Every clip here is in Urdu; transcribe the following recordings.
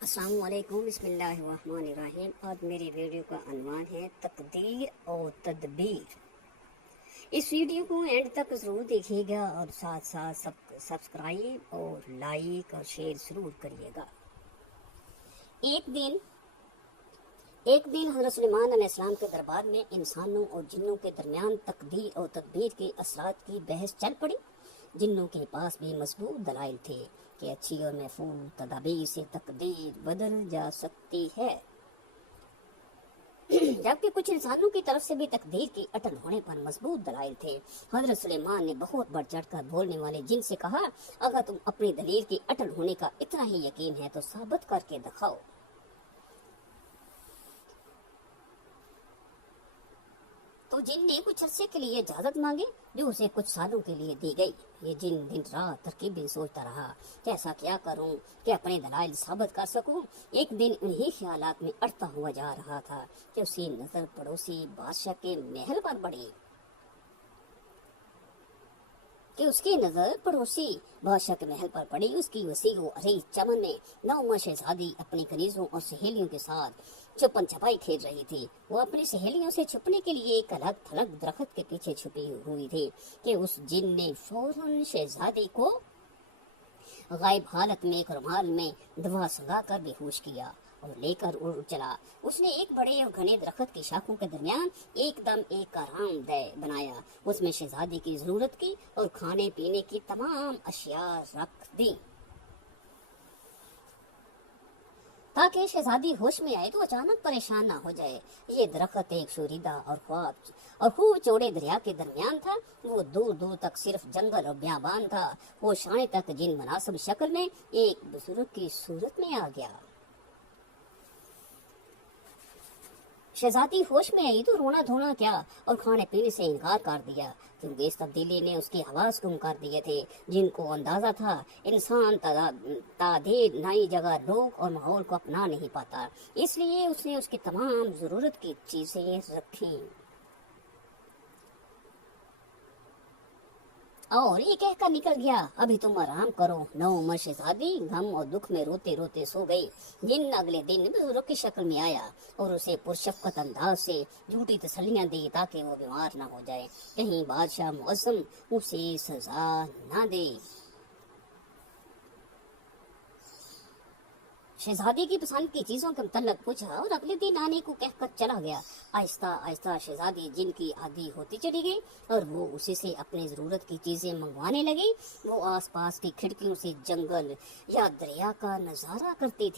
السلام علیکم، بسم اللہ الرحمن الرحیم۔ آج میری ویڈیو کا عنوان ہے تقدیر اور تدبیر۔ اس ویڈیو کو اینڈ تک ضرور دیکھیے گا اور ساتھ ساتھ سبسکرائب اور لائک اور شیئر ضرور کریے گا۔ ایک دن حضرت سلیمان علیہ السلام کے دربار میں انسانوں اور جنوں کے درمیان تقدیر اور تدبیر کے اثرات کی بحث چل پڑی۔ جنوں کے پاس بھی مضبوط دلائل تھے کہ اچھی اور محفوظ تدابیر سے تقدیر بدل جا سکتی ہے، جبکہ کچھ انسانوں کی طرف سے بھی تقدیر کی اٹل ہونے پر مضبوط دلائل تھے۔ حضرت سلیمان نے بہت بڑھ چڑھ کر بولنے والے جن سے کہا، اگر تم اپنی دلیل کی اٹل ہونے کا اتنا ہی یقین ہے تو ثابت کر کے دکھاؤ۔ تو جن نے کچھ عرصے کے لیے اجازت مانگی جو اسے کچھ سالوں کے لیے دی گئی۔ یہ جن دن رات ترکیبیں سوچتا رہا کہ ایسا کیا کروں کہ اپنے دلائل ثابت کر سکوں۔ ایک دن انہی خیالات میں اڑتا ہوا جا رہا تھا کہ اسی نظر پڑوسی بادشاہ کے محل پر پڑی اس کی وسیع و عریض چمن میں نوما شہزادی اپنی کنیزوں اور سہیلیوں کے ساتھ چھپن چھپائی کھیل رہی تھی۔ وہ اپنی سہیلیوں سے چھپنے کے لیے ایک الگ تھلگ درخت کے پیچھے چھپی ہوئی تھی کہ اس جن نے فوراً شہزادی کو غائب حالت میں ایک رومال میں دوا سنگا کر بے ہوش کیا اور لے کر اڑ چلا۔ اس نے ایک بڑے اور گھنے درخت کی شاخوں کے درمیان ایک دم ایک آرام دہ بنایا، اس میں شہزادی کی ضرورت کی اور کھانے پینے کی تمام اشیاء رکھ دی تاکہ شہزادی ہوش میں آئے تو اچانک پریشان نہ ہو جائے۔ یہ درخت ایک شوریدہ اور خوب چوڑے دریا کے درمیان تھا۔ وہ دور دور تک صرف جنگل اور بیابان تھا۔ وہ شانے تک جن مناسب شکل میں ایک بزرگ کی صورت میں آ گیا۔ شہزادی ہوش میں آئی تو رونا دھونا کیا اور کھانے پینے سے انکار کر دیا، کیونکہ اس تبدیلی نے اس کے حواس گم کر دیے تھے۔ جن کو اندازہ تھا انسان تعدیر نئی جگہ لوگ اور ماحول کو اپنا نہیں پاتا، اس لیے اس نے اس کی تمام ضرورت کی چیزیں رکھیں اور یہ کہہ کر نکل گیا، ابھی تم آرام کرو۔ نوعمر شہزادی غم اور دکھ میں روتے روتے سو گئی۔ جن اگلے دن بزرگ کی شکل میں آیا اور اسے پرشفقت انداز سے جھوٹی تسلیاں دی تاکہ وہ بیمار نہ ہو جائے، کہیں بادشاہ معظم اسے سزا نہ دے۔ شہزادی کی پسند کی چیزوں کے متعلق پوچھا اور اگلے دن آنے کو کہہ کر چلا گیا۔ آہستہ آہستہ شہزادی جن کی عادی ہوتی چلی گئی اور وہ اسی سے اپنی ضرورت کی چیزیں منگوانے لگی۔ وہ آس پاس کی کھڑکیوں سے جنگل یا دریا کا نظارہ کرتی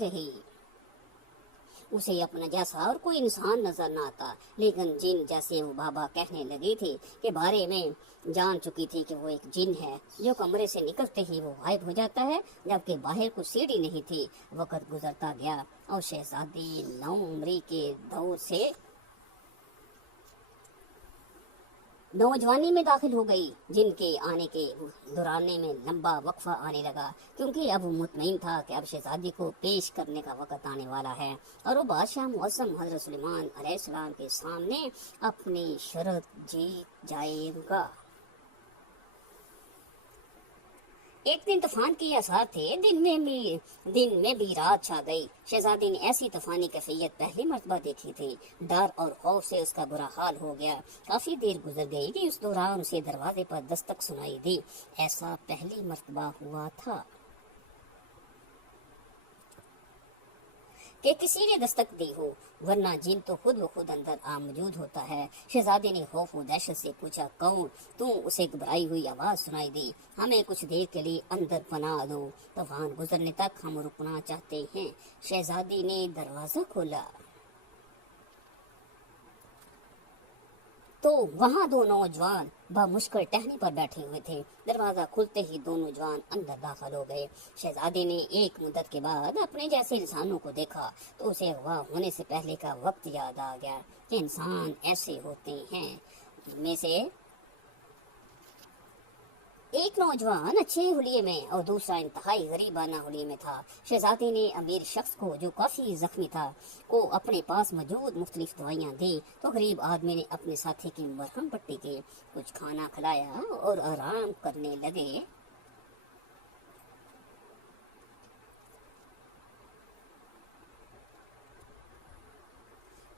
رہی۔ اسے اپنا جیسا اور کوئی انسان نظر نہ آتا، لیکن جن جیسے وہ بابا کہنے لگی تھی کے بارے میں جان چکی تھی کہ وہ ایک جن ہے جو کمرے سے نکلتے ہی وہ غائب ہو جاتا ہے، جبکہ باہر کوئی سیڑھی نہیں تھی۔ وقت گزرتا گیا اور شہزادی نوعمری کے دور سے نوجوانی میں داخل ہو گئی۔ جن کے آنے کے دوراننے میں لمبا وقفہ آنے لگا، کیونکہ اب وہ مطمئن تھا کہ اب شہزادی کو پیش کرنے کا وقت آنے والا ہے اور وہ بادشاہ معظم حضرت سلیمان علیہ السلام کے سامنے اپنی شرط جیت جائے گا۔ ایک دن طوفان کے آثار تھے، دن میں بھی رات چھا گئی۔ شہزادی نے ایسی طوفانی کیفیت پہلی مرتبہ دیکھی تھی۔ ڈر اور خوف سے اس کا برا حال ہو گیا۔ کافی دیر گزر گئی کہ اس دوران اسے دروازے پر دستک سنائی دی۔ ایسا پہلی مرتبہ ہوا تھا کہ کسی نے دستک دی ہو، ورنہ جن تو خود بخود اندر موجود ہوتا ہے۔ شہزادی نے خوف و دہشت سے پوچھا، کون تم؟ اسے گھبرائی ہوئی آواز سنائی دی، ہمیں کچھ دیر کے لیے اندر پناہ دو، طوفان گزرنے تک ہم رکنا چاہتے ہیں۔ شہزادی نے دروازہ کھولا تو وہاں دو نوجوان بمشکل ٹہنی پر بیٹھے ہوئے تھے۔ دروازہ کھلتے ہی دونوں جوان اندر داخل ہو گئے۔ شہزادی نے ایک مدت کے بعد اپنے جیسے انسانوں کو دیکھا تو اسے اغوا ہونے سے پہلے کا وقت یاد آ گیا کہ انسان ایسے ہوتے ہیں۔ ان میں سے ایک نوجوان اچھے حلیے میں اور دوسرا انتہائی غریبانہ حلیے میں تھا۔ شہزادی نے امیر شخص کو، جو کافی زخمی تھا، کو اپنے پاس موجود مختلف دوائیاں دی تو غریب آدمی نے اپنے ساتھی کی مرہم پٹی کی، کچھ کھانا کھلایا اور آرام کرنے لگے۔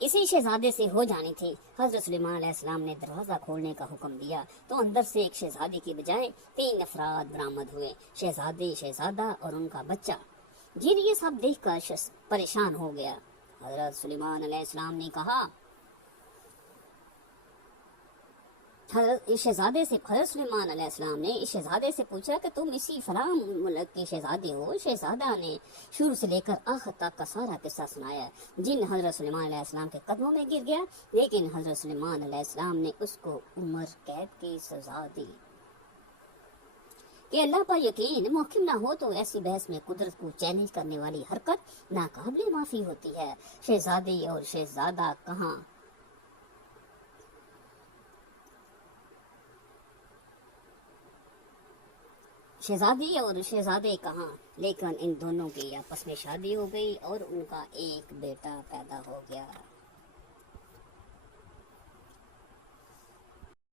اسی شہزادے سے ہو جانی تھی۔ حضرت سلیمان علیہ السلام نے دروازہ کھولنے کا حکم دیا تو اندر سے ایک شہزادی کی بجائے 3 افراد برآمد ہوئے، شہزادی، شہزادہ اور ان کا بچہ۔ جن یہ سب دیکھ کر پریشان ہو گیا۔ حضرت سلیمان علیہ السلام نے کہا، حضرت سلیمان علیہ السلام نے اس شہزادے سے پوچھا کہ تم اسی فلاں ملک کے شہزادے ہو؟ شہزادہ نے شروع سے لے کر آخر تک کا سارا قصہ سنایا۔ جن حضرت سلیمان علیہ السلام کے قدموں میں گر گیا، لیکن حضرت سلیمان علیہ السلام نے اس کو عمر قید کی سزا دی۔ کہ اللہ پر یقین محکم نہ ہو تو ایسی بحث میں قدرت کو چیلنج کرنے والی حرکت ناقابل معافی ہوتی ہے۔ شہزادی اور شہزادہ کہاں؟ شہزادی اور شہزادے کہاں؟ لیکن ان دونوں کی آپس میں شادی ہو گئی اور ان کا ایک بیٹا پیدا ہو گیا۔